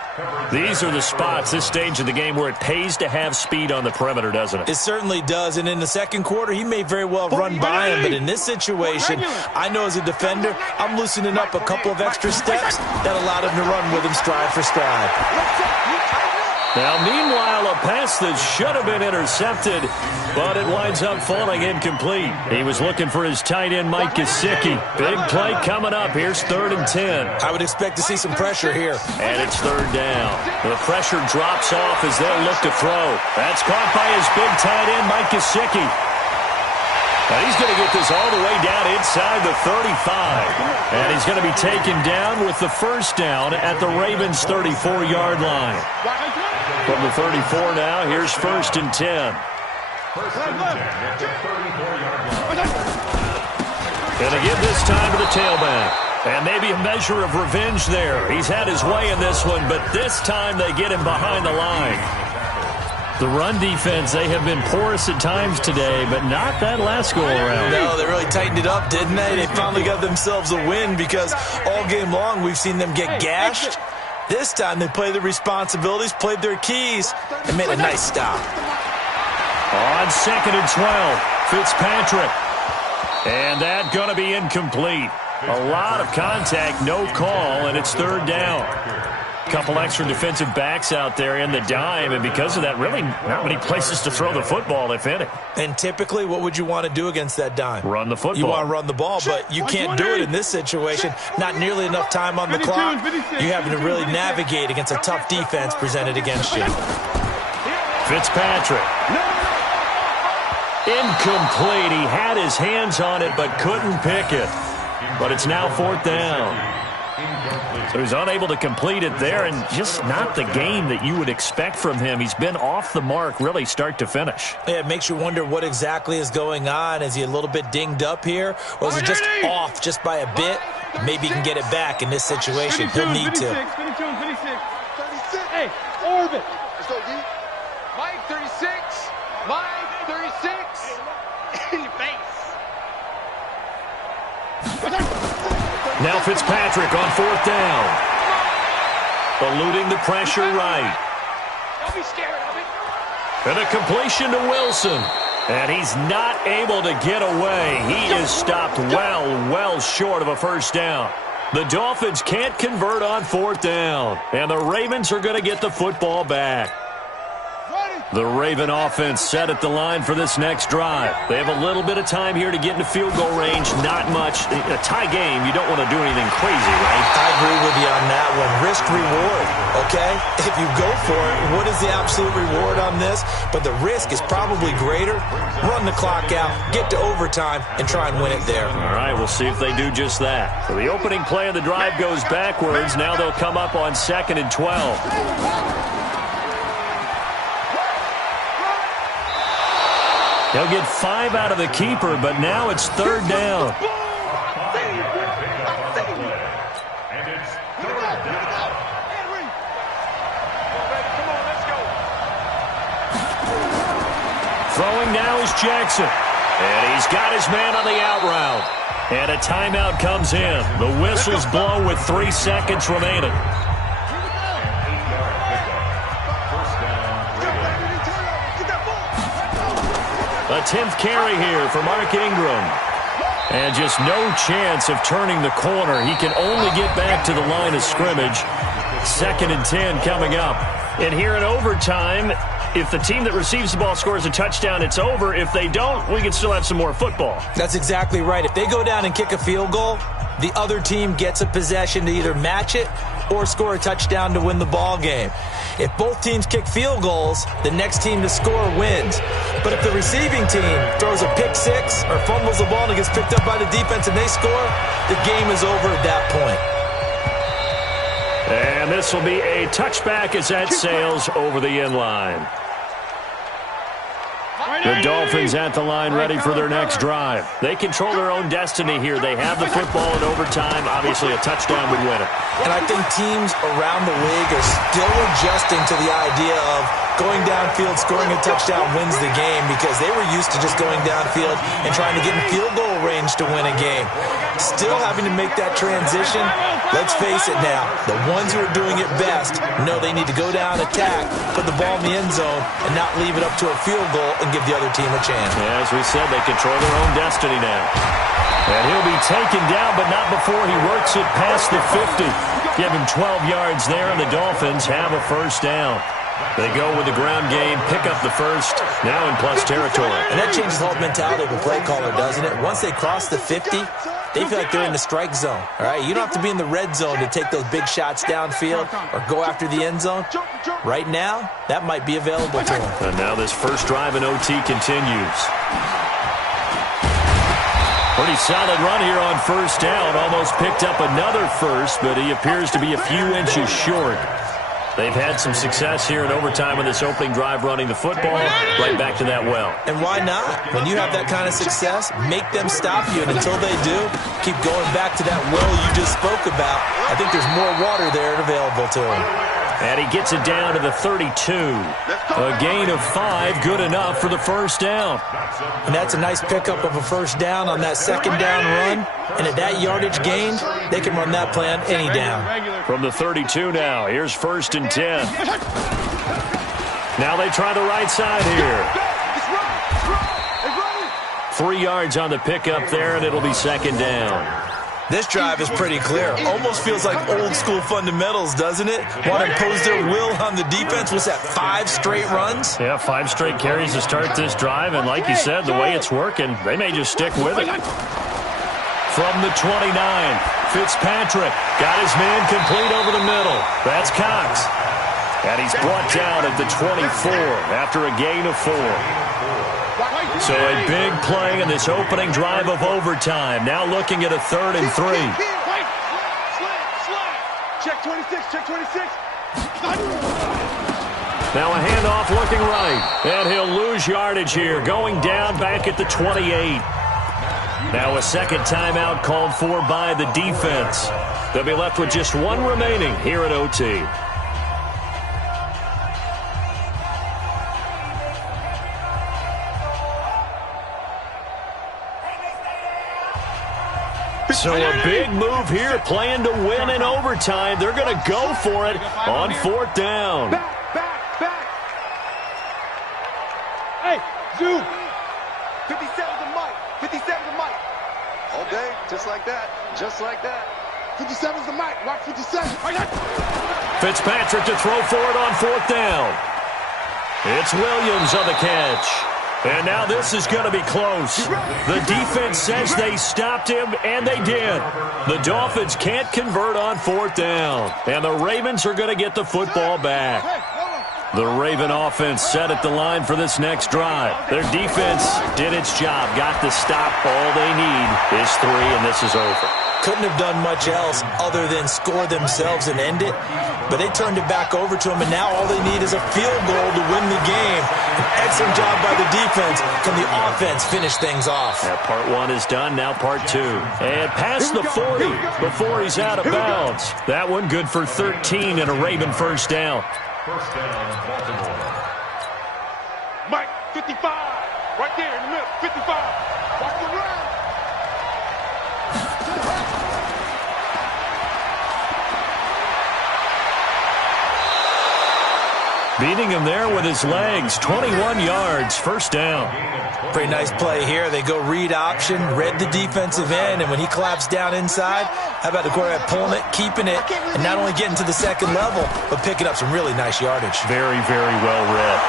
These are the spots, this stage of the game, where it pays to have speed on the perimeter, doesn't it? It certainly does, and in the second quarter, he may very well run by him, but in this situation, I know as a defender, I'm loosening up a couple of extra steps that allowed him to run with him stride for stride. Now, meanwhile, a pass that should have been intercepted, but it winds up falling incomplete. He was looking for his tight end, Mike Gesicki. Big play coming up. Here's 3rd and 10. I would expect to see some pressure here. And it's 3rd down. The pressure drops off as they'll look to throw. That's caught by his big tight end, Mike Gesicki. Now he's going to get this all the way down inside the 35. And he's going to be taken down with the first down at the Ravens' 34-yard line. From the 34 now, here's 1st and 10. Going to give this time to the tailback. And maybe a measure of revenge there. He's had his way in this one, but this time they get him behind the line. The run defense, they have been porous at times today, but not that last go-around. No, they really tightened it up, didn't they? They finally got themselves a win because all game long we've seen them get gashed. This time they played their responsibilities, played their keys, and made a nice stop. On 2nd and 12, Fitzpatrick. And that's going to be incomplete. A lot of contact, no call, and it's third down. Couple extra defensive backs out there in the dime, and because of that, really not many places to throw the football, if any. And typically, what would you want to do against that dime? Run the football. You want to run the ball, but you can't do it in this situation. Not nearly enough time on the clock. You're having to really navigate against a tough defense presented against you. Fitzpatrick. Incomplete. He had his hands on it, but couldn't pick it. But it's now fourth down. So he's unable to complete it there, and just not the game that you would expect from him. He's been off the mark, really, start to finish. Yeah, it makes you wonder what exactly is going on. Is he a little bit dinged up here, or is he just off just by a bit? Maybe he can get it back in this situation. He'll need to. 36. Hey, orbit. Let's go, D. Mike, 36. Mike, 36. In your face. Now Fitzpatrick on fourth down. Eluding the pressure right. Don't be scared of it. And a completion to Wilson. And he's not able to get away. He is stopped well short of a first down. The Dolphins can't convert on fourth down. And the Ravens are going to get the football back. The Raven offense set at the line for this next drive. They have a little bit of time here to get into field goal range. Not much. A tie game, you don't want to do anything crazy, right? I agree with you on that one. Risk-reward, okay? If you go for it, what is the absolute reward on this? But the risk is probably greater. Run the clock out, get to overtime, and try and win it there. All right, we'll see if they do just that. So the opening play of the drive goes backwards. Now they'll come up on 2nd and 12. They'll get 5 out of the keeper, but now it's third down. Throwing now is Jackson. And he's got his man on the out route. And a timeout comes in. The whistle's blown with 3 seconds remaining. A 10th carry here for Mark Ingram. And just no chance of turning the corner. He can only get back to the line of scrimmage. 2nd and 10 coming up. And here in overtime, if the team that receives the ball scores a touchdown, it's over. If they don't, we can still have some more football. That's exactly right. If they go down and kick a field goal, the other team gets a possession to either match it or score a touchdown to win the ball game. If both teams kick field goals, the next team to score wins. But if the receiving team throws a pick six or fumbles the ball and it gets picked up by the defense and they score, the game is over at that point. And this will be a touchback as that sails over the end line. The Dolphins at the line ready for their next drive. They control their own destiny here. They have the football in overtime. Obviously, a touchdown would win it. And I think teams around the league are still adjusting to the idea of going downfield, scoring a touchdown wins the game, because they were used to just going downfield and trying to get in field goal range to win a game. Still having to make that transition. Let's face it now, the ones who are doing it best know they need to go down, attack, put the ball in the end zone, and not leave it up to a field goal and give the other team a chance. Yeah, as we said, they control their own destiny now. And he'll be taken down, but not before he works it past the 50. Give him 12 yards there, and the Dolphins have a first down. They go with the ground game, pick up the first, now in plus territory. And that changes the whole mentality of a play caller, doesn't it? Once they cross the 50, they feel like they're in the strike zone. All right, you don't have to be in the red zone to take those big shots downfield or go after the end zone. Right now, that might be available to them. And now this first drive in OT continues. Pretty solid run here on first down. Almost picked up another first, but he appears to be a few inches short. They've had some success here in overtime in this opening drive running the football. Right back to that well. And why not? When you have that kind of success, make them stop you. And until they do, keep going back to that well you just spoke about. I think there's more water there available to him. And he gets it down to the 32. A gain of 5, good enough for the first down. And that's a nice pickup of a first down on that second down run. And at that yardage gained, they can run that play on any down. From the 32 now, here's 1st and 10. Now they try the right side here. 3 yards on the pickup there, and it'll be second down. This drive is pretty clear. Almost feels like old school fundamentals, doesn't it? Want to impose their will on the defense. What's that, 5 straight runs? Yeah, 5 straight carries to start this drive, and like you said, the way it's working, they may just stick with it. From the 29, Fitzpatrick got his man complete over the middle. That's Cox. And he's brought down at the 24 after a gain of 4. So a big play in this opening drive of overtime. Now looking at a 3rd and 3. Check 26, check 26. Now a handoff looking right. And he'll lose yardage here, going down back at the 28. Now a second timeout called for by the defense. They'll be left with just 1 remaining here at OT. So a big move here, playing to win in overtime. They're going to go for it on 4th down. Back. Hey, Zoo. 57 to Mike. 57 to Mike. All day, just like that. Just like that. 57's the Mike. Watch 57. Fitzpatrick to throw for it on 4th down. It's Williams on the catch. And now this is going to be close. The defense says they stopped him, and they did. The Dolphins can't convert on 4th down. And the Ravens are going to get the football back. The Raven offense set at the line for this next drive. Their defense did its job, got the stop. All they need is 3, and this is over. Couldn't have done much else other than score themselves and end it. But they turned it back over to them, and now all they need is a field goal to win the game. An excellent job by the defense. Can the offense finish things off? Yeah, part 1 is done, now part 2. And past the 40 before he's out of bounds. That one good for 13 and a Raven first down. First down, Baltimore. Mike, 55. Right there in the middle. 55. Watch the run. Beating him there with his legs. 21 yards, first down. Pretty nice play here. They go read option, read the defensive end, and when he collapsed down inside, how about the quarterback pulling it, keeping it, and not only getting to the second level, but picking up some really nice yardage. Very, very well read.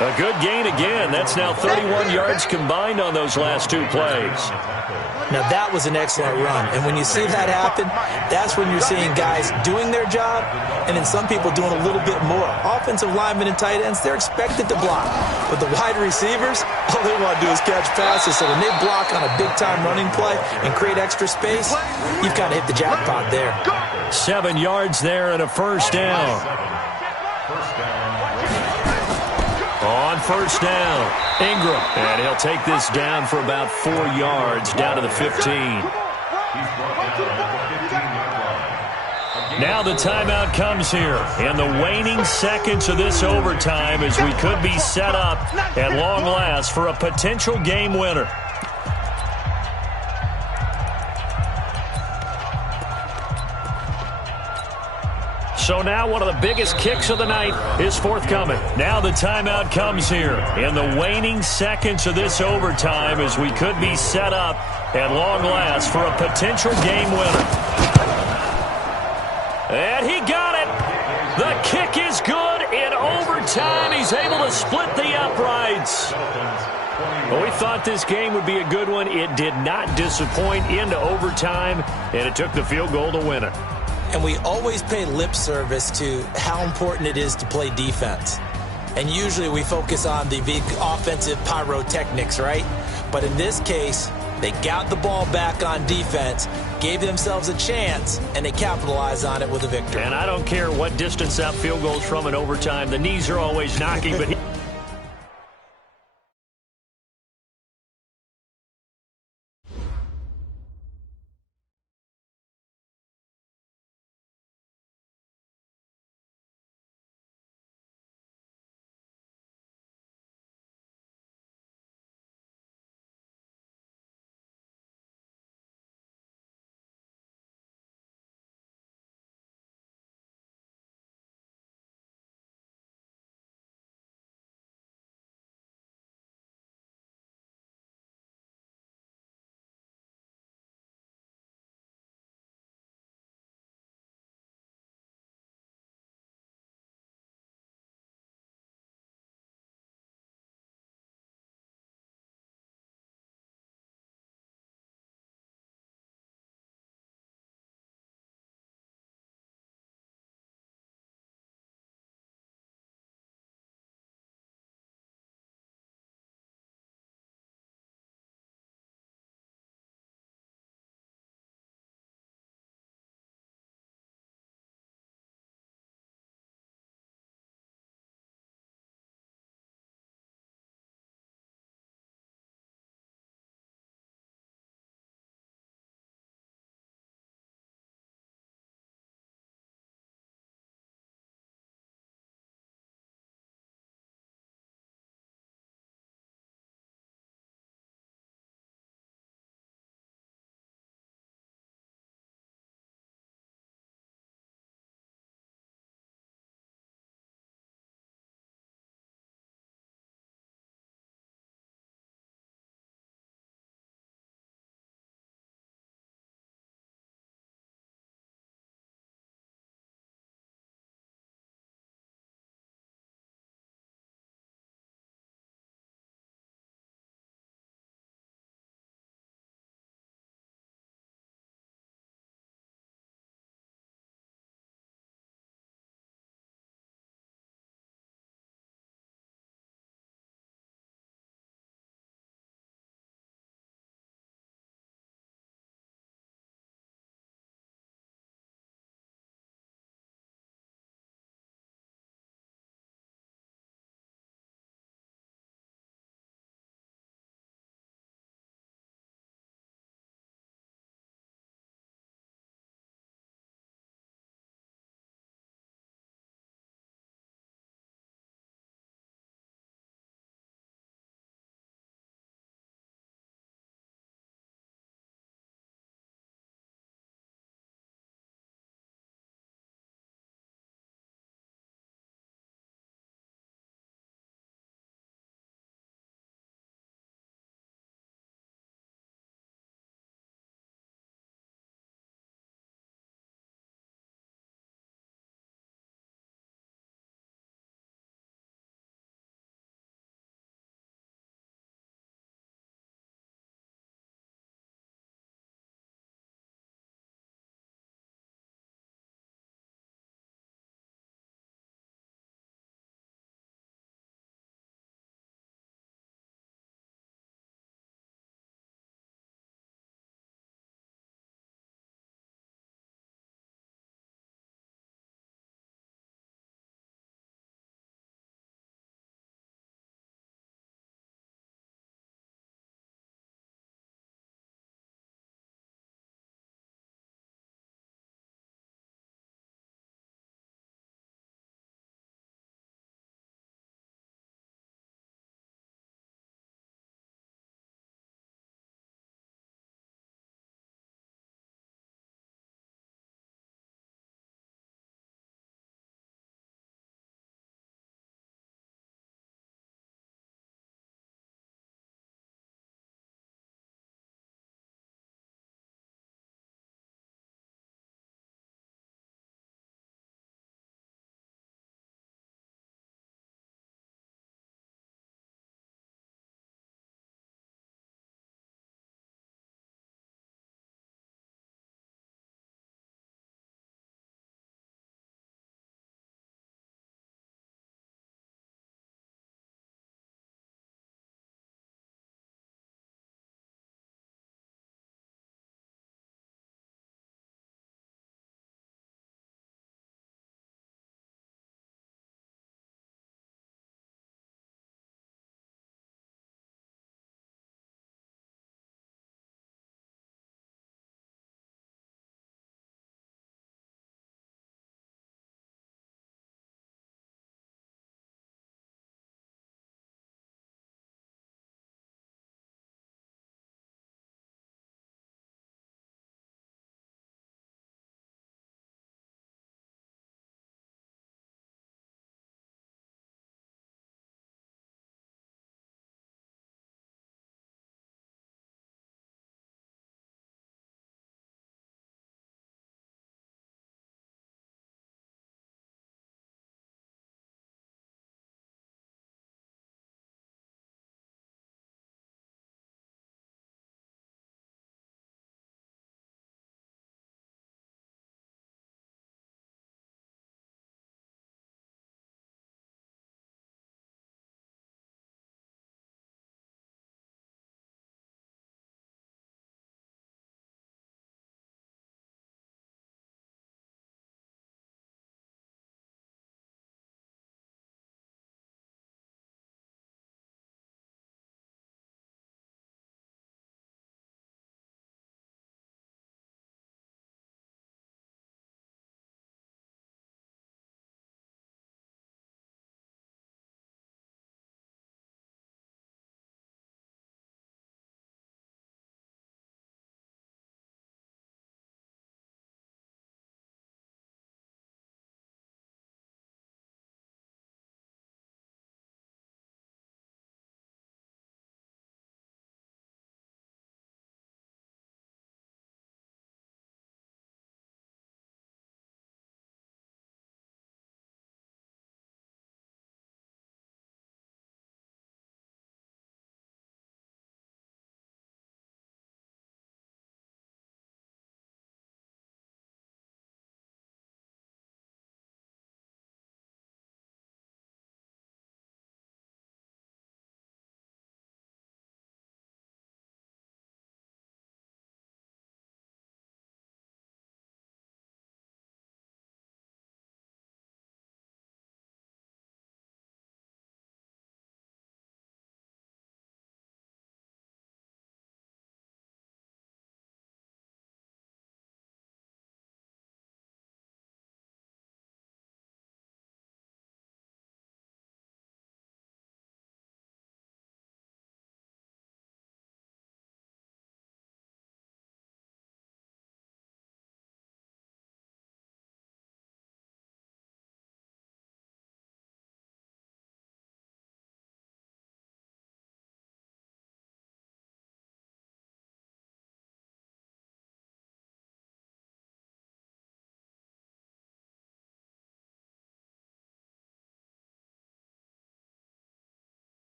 A good gain again. That's now 31 yards combined on those last 2 plays. Now, that was an excellent run. And when you see that happen, that's when you're seeing guys doing their job and then some people doing a little bit more. Offensive linemen and tight ends, they're expected to block. But the wide receivers, all they want to do is catch passes. So when they block on a big-time running play and create extra space, you've kind of hit the jackpot there. 7 yards there and a first down. On first down, Ingram, and he'll take this down for about 4 yards, down to the 15. Now the timeout comes here in the waning seconds of this overtime as we could be set up at long last for a potential game winner. So now one of the biggest kicks of the night is forthcoming. Now the timeout comes here in the waning seconds of this overtime as we could be set up at long last for a potential game winner. And he got it. The kick is good in overtime. He's able to split the uprights. Well, we thought this game would be a good one. It did not disappoint into overtime, and it took the field goal to win it. And we always pay lip service to how important it is to play defense. And usually we focus on the big offensive pyrotechnics, right? But in this case, they got the ball back on defense, gave themselves a chance, and they capitalized on it with a victory. And I don't care what distance that field goes from in overtime. The knees are always knocking, but